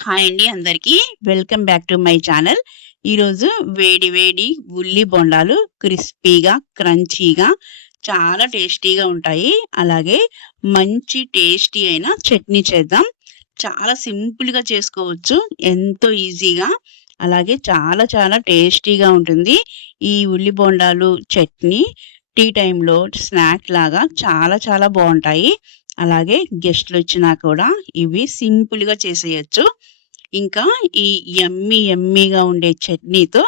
Hi అండి అందరికీ. Welcome back to my channel. ఈరోజు వేడి వేడి ఉల్లి బొండాలు క్రిస్పీగా, క్రంచీగా చాలా టేస్టీగా ఉంటాయి. అలాగే మంచి టేస్టీ అయిన చట్నీ చేద్దాం. చాలా సింపుల్‌గా చేసుకోవచ్చు. ఎంతో ఈజీగా. అలాగే చాలా చాలా టేస్టీగా ఉంటుంది. ఈ ఉల్లి బొండాలు చట్నీ టీ టైమ్‌లో స్నాక్ లాగా చాలా చాలా బావుంటాయి. అలాగే గెస్ట్‌లొచ్చినా కూడా ఇవి సింపుల్‌గా చేసేయొచ్చు. ఇంకా ఈ యమ్మీగా ఉండే చట్నీతో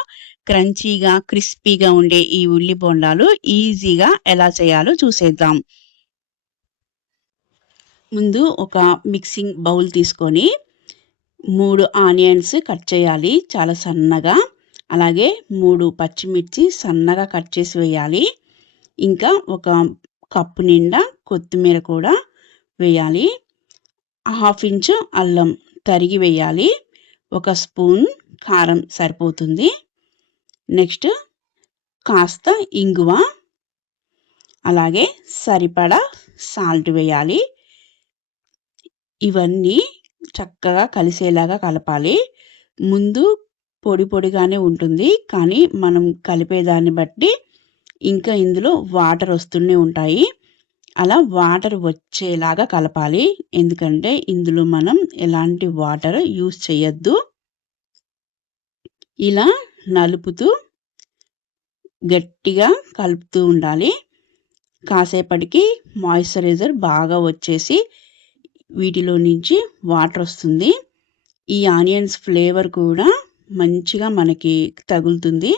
క్రంచీగా, క్రిస్పీగా ఉండే ఈ ఉల్లి బొండాలు ఈజీగా ఎలా చేయాలో చూసేద్దాం. ముందు ఒక మిక్సింగ్ బౌల్ తీసుకొని 3 ఆనియన్స్ కట్ చేయాలి చాలా సన్నగా. అలాగే 3 పచ్చిమిర్చి సన్నగా కట్ చేసి వేయాలి. ఇంకా ఒక కప్పు నిండా కొత్తిమీర కూడా వేయాలి. 1/2 ఇంచు అల్లం తరిగి వేయాలి. ఒక స్పూన్ కారం సరిపోతుంది. నెక్స్ట్ కాస్త ఇంగువ, అలాగే సరిపడా సాల్ట్ వేయాలి. ఇవన్నీ చక్కగా కలిసేలాగా కలపాలి. ముందు పొడి పొడిగానే ఉంటుంది. కానీ మనం కలిపేదాన్ని బట్టి ఇంకా ఇందులో వాటర్ వస్తూనే ఉంటాయి. అలా వాటర్ వచ్చేలాగా కలపాలి. ఎందుకంటే ఇందులో మనం ఎలాంటి వాటర్ యూజ్ చేయొద్దు. ఇలా నలుపుతూ గట్టిగా కలుపుతూ ఉండాలి. కాసేపటికి మాయిశ్చరైజర్ బాగా వచ్చేసి వీటిలో నుంచి వాటర్ వస్తుంది. ఈ ఆనియన్స్ ఫ్లేవర్ కూడా మంచిగా మనకి తగులుతుంది.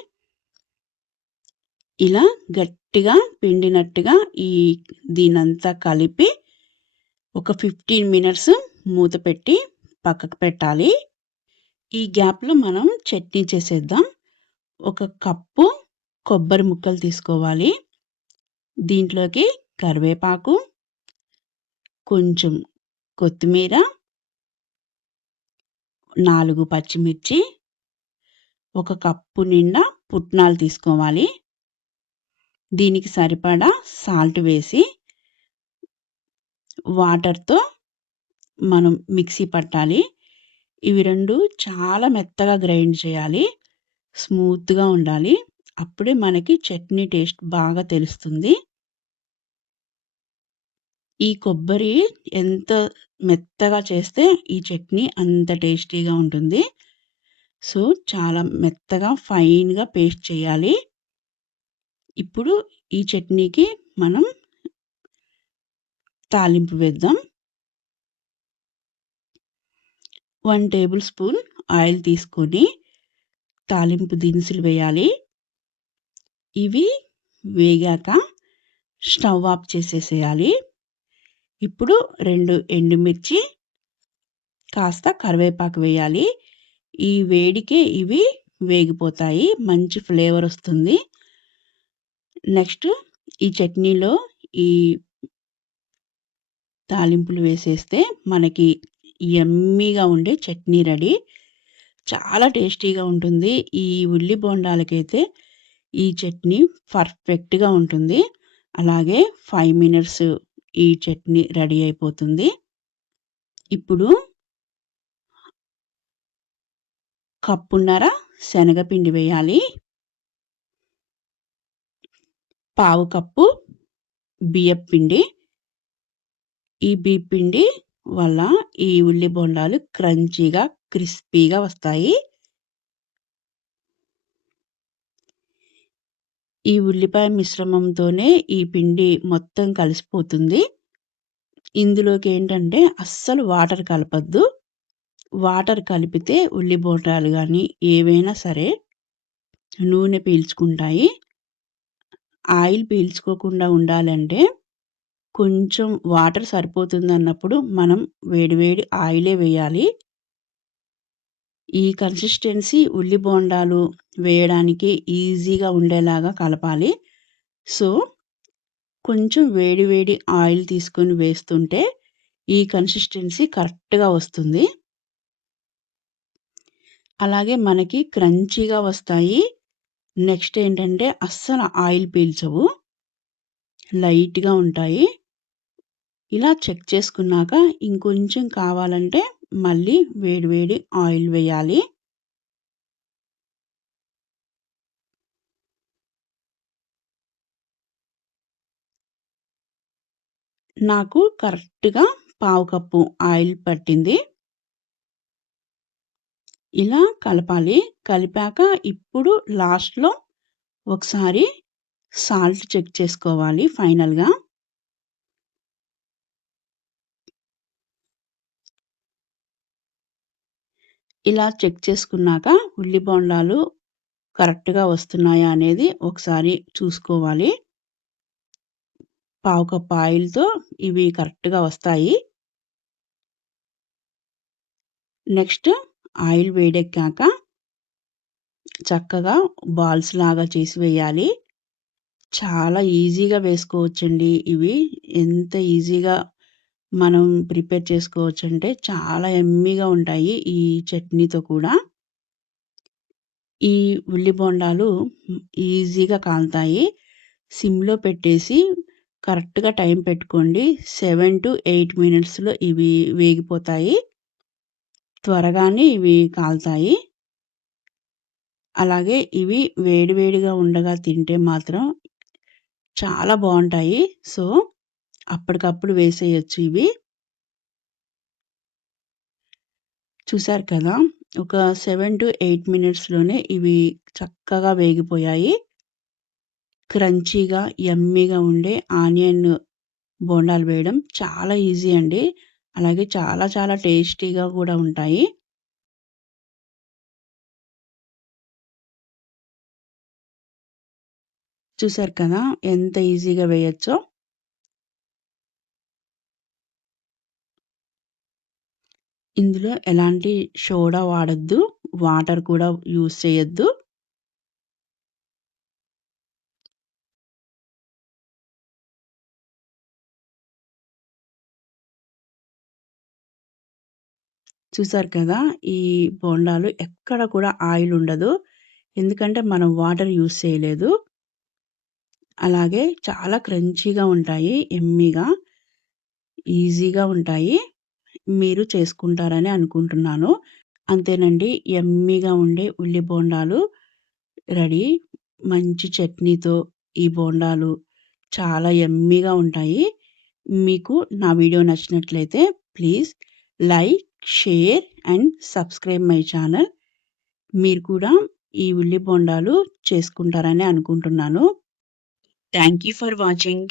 ఇలా గట్టిగా పిండినట్టుగా దీనంతా కలిపి ఒక 15 మినిట్స్ మూత పెట్టి పక్కకు పెట్టాలి. ఈ గ్యాప్‌లో మనం చట్నీ చేసేద్దాం. ఒక కప్పు కొబ్బరి ముక్కలు తీసుకోవాలి. దీంట్లోకి కరివేపాకు, కొంచెం కొత్తిమీర, 4 పచ్చిమిర్చి, ఒక కప్పు నిండా పుట్నాలు తీసుకోవాలి. దీనికి సరిపడా సాల్ట్ వేసి వాటర్‌తో మనం మిక్సీ పట్టాలి. ఇవి 2 చాలా మెత్తగా గ్రైండ్ చేయాలి. స్మూత్‌గా ఉండాలి. అప్పుడే మనకి చట్నీ టేస్ట్ బాగా తెలుస్తుంది. ఈ కొబ్బరి ఎంత మెత్తగా చేస్తే ఈ చట్నీ అంత టేస్టీగా ఉంటుంది. సో, చాలా మెత్తగా ఫైన్‌గా పేస్ట్ చేయాలి. ఇప్పుడు ఈ చట్నీకి మనం తాలింపు వేద్దాం. 1 టేబుల్ స్పూన్ ఆయిల్ తీసుకొని తాలింపు దినుసులు వేయాలి. ఇవి వేగాక స్టవ్ ఆఫ్ చేసేసేయాలి. ఇప్పుడు 2 ఎండుమిర్చి, కాస్త కరివేపాకు వేయాలి. ఈ వేడికే ఇవి వేగిపోతాయి. మంచి ఫ్లేవర్ వస్తుంది. నెక్స్ట్ ఈ చట్నీలో ఈ తాలింపులు వేసేస్తే మనకి యమ్మీగా ఉండే చట్నీ రెడీ. చాలా టేస్టీగా ఉంటుంది. ఈ ఉల్లి బొండాలకైతే ఈ చట్నీ పర్ఫెక్ట్‌గా ఉంటుంది. అలాగే 5 మినిట్స్ ఈ చట్నీ రెడీ అయిపోతుంది. ఇప్పుడు కప్పున్నర శనగపిండి వేయాలి. పావు కప్పు బియ్యపిండి. ఈ బియ్యపిండి వల్ల ఈ ఉల్లి బొండాలు క్రంచీగా, క్రిస్పీగా వస్తాయి. ఈ ఉల్లిపాయ మిశ్రమంతోనే ఈ పిండి మొత్తం కలిసిపోతుంది. ఇందులోకి ఏంటంటే అస్సలు వాటర్ కలపొద్దు. వాటర్ కలిపితే ఉల్లి బొండాలు గానీ ఏవైనా సరే నూనె పీల్చుకుంటాయి. ఆయిల్ పీల్చుకోకుండా ఉండాలంటే కొంచెం వాటర్ సరిపోతుందన్నప్పుడు మనం వేడి వేడి ఆయిలే వేయాలి. ఈ కన్సిస్టెన్సీ ఉల్లి బొండాలు వేయడానికి ఈజీగా ఉండేలాగా కలపాలి. సో, కొంచెం వేడి వేడి ఆయిల్ తీసుకొని వేస్తుంటే ఈ కన్సిస్టెన్సీ కరెక్ట్‌గా వస్తుంది. అలాగే మనకి క్రంచీగా వస్తాయి. నెక్స్ట్ ఏంటంటే అస్సలు ఆయిల్ పీల్చవు. లైట్‌గా ఉంటాయి. ఇలా చెక్ చేసుకున్నాక ఇంకొంచెం కావాలంటే మళ్ళీ వేడి వేడి ఆయిల్ వేయాలి. నాకు కరెక్ట్‌గా పావు కప్పు ఆయిల్ పట్టింది. ఇలా కలపాలి. కలిపాక ఇప్పుడు లాస్ట్‌లో ఒకసారి సాల్ట్ చెక్ చేసుకోవాలి ఫైనల్‌గా. ఇలా చెక్ చేసుకున్నాక ఉల్లి బోండాలు కరెక్ట్‌గా వస్తున్నాయా అనేది ఒకసారి చూసుకోవాలి. పావు కప్ ఆయిల్‌తో ఇవి కరెక్ట్‌గా వస్తాయి. నెక్స్ట్ ఆయిల్ వేడెక్కాక చక్కగా బాల్స్ లాగా చేసి వేయాలి. చాలా ఈజీగా వేసుకోవచ్చండి ఇవి. ఎంత ఈజీగా మనం ప్రిపేర్ చేసుకోవచ్చంటే చాలా యమ్మీగా ఉంటాయి ఈ చట్నీతో కూడా. ఈ ఉల్లి బోండాలు ఈజీగా కాలుతాయి. సిమ్‌లో పెట్టేసి కరెక్ట్‌గా టైం పెట్టుకోండి. 7-8 మినిట్స్‌లో ఇవి వేగిపోతాయి. త్వరగానే ఇవి కాలుతాయి. అలాగే ఇవి వేడి వేడిగా ఉండగా తింటే మాత్రం చాలా బావుంటాయి. సో, అప్పటికప్పుడు వేసేయొచ్చు ఇవి. చూసారు కదా! ఒక 7-8 మినిట్స్‌లోనే ఇవి చక్కగా వేగిపోయాయి. క్రంచీగా, యమ్మీగా ఉండే ఆనియన్ బోండాలు వేయడం చాలా ఈజీ అండి. అలాగే చాలా చాలా టేస్టీగా కూడా ఉంటాయి. చూసారు కదా! ఎంత ఈజీగా వేయొచ్చో. ఇందులో ఎలాంటి సోడా వాడొద్దు. వాటర్ కూడా యూజ్ చేయొద్దు. చూసారు కదా! ఈ బోండాలు ఎక్కడ కూడా ఆయిల్ ఉండదు. ఎందుకంటే మనం వాటర్ యూజ్ చేయలేదు. అలాగే చాలా క్రంచీగా ఉంటాయి. యమ్మీగా, ఈజీగా ఉంటాయి. మీరు చేసుకుంటారని అనుకుంటున్నాను. అంతేనండి. యమ్మీగా ఉండే ఉల్లి బోండాలు రెడీ. మంచి చట్నీతో ఈ బోండాలు చాలా యమ్మీగా ఉంటాయి. మీకు నా వీడియో నచ్చినట్లయితే please like, share and subscribe my channel. మీరు కూడా ఈ ఉల్లి బోండాలు చేసుకుంటారని అనుకుంటున్నాను. Thank you for watching.